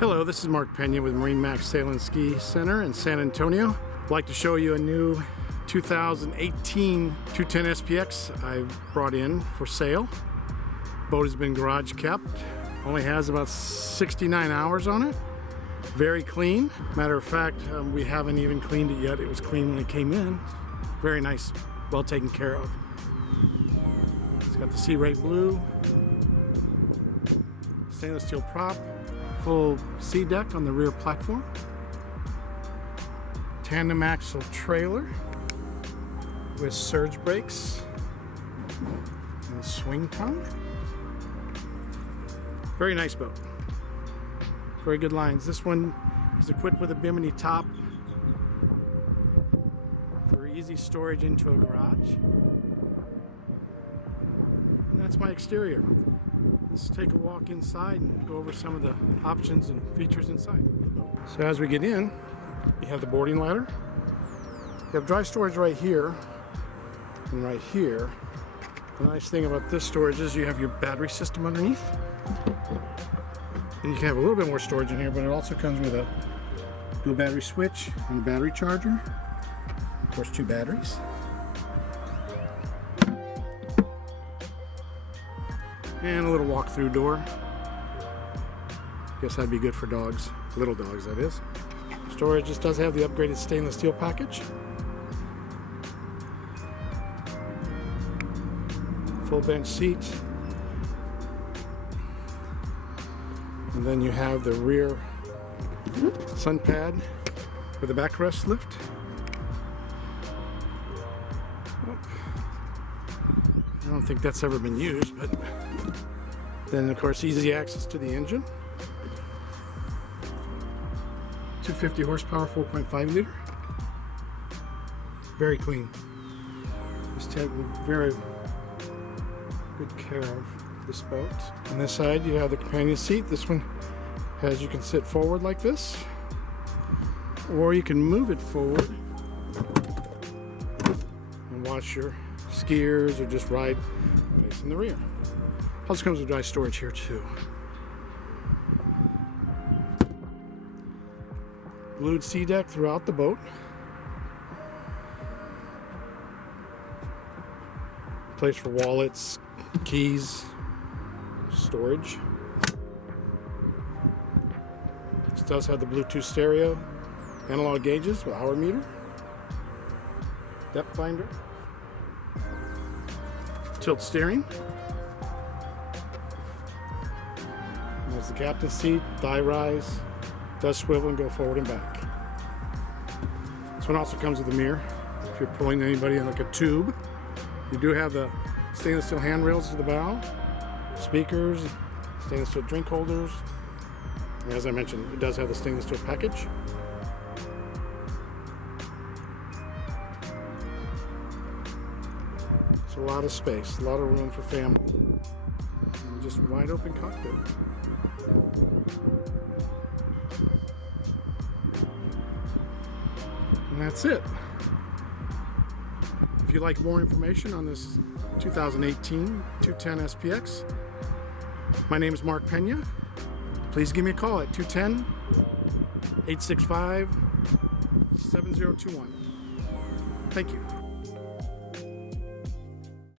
Hello, this is Mark Pena with MarineMax Sail and Ski Center in San Antonio. I'd like to show you a new 2018 210 SPX I've brought in for sale. Boat has been garage kept, only has about 69 hours on it. Very clean. Matter of fact, we haven't even cleaned it yet. It was clean when it came in. Very nice, well taken care of. It's got the Sea Ray blue, stainless steel prop, full sea deck on the rear platform, tandem axle trailer with surge brakes and swing tongue. Very nice boat. Very good lines. This one is equipped with a bimini top for easy storage into a garage. And that's my exterior. Let's take a walk inside and go over some of the options and features inside the boat. So as we get in, you have the boarding ladder. You have dry storage right here and right here. The nice thing about this storage is you have your battery system underneath. And you can have a little bit more storage in here, but it also comes with a dual battery switch and a battery charger. Of course, 2 batteries. And a little walk-through door. Guess that'd be good for dogs, little dogs that is. Storage just does have the upgraded stainless steel package. Full bench seat. And then you have the rear sun pad with a backrest lift. I don't think that's ever been used, but then of course easy access to the engine. 250 horsepower, 4.5 liter. Very clean. Just take very good care of this boat. On this side you have the companion seat. This one has, you can sit forward like this, or you can move it forward and watch your skiers or just ride facing the rear. Also comes with dry storage here too. Glued sea deck throughout the boat. Place for wallets, keys, storage. This does have the Bluetooth stereo, analog gauges with hour meter, depth finder, tilt steering. There's the captain's seat, thigh rise, does swivel and go forward and back. This one also comes with a mirror if you're pulling anybody in like a tube. You do have the stainless steel handrails to the bow, speakers, stainless steel drink holders. And as I mentioned, it does have the stainless steel package. It's a lot of space, a lot of room for family. And just wide open cockpit. And that's it. If you'd like more information on this 2018 210 SPX, my name is Mark Pena. Please give me a call at 210-865-7021. Thank you.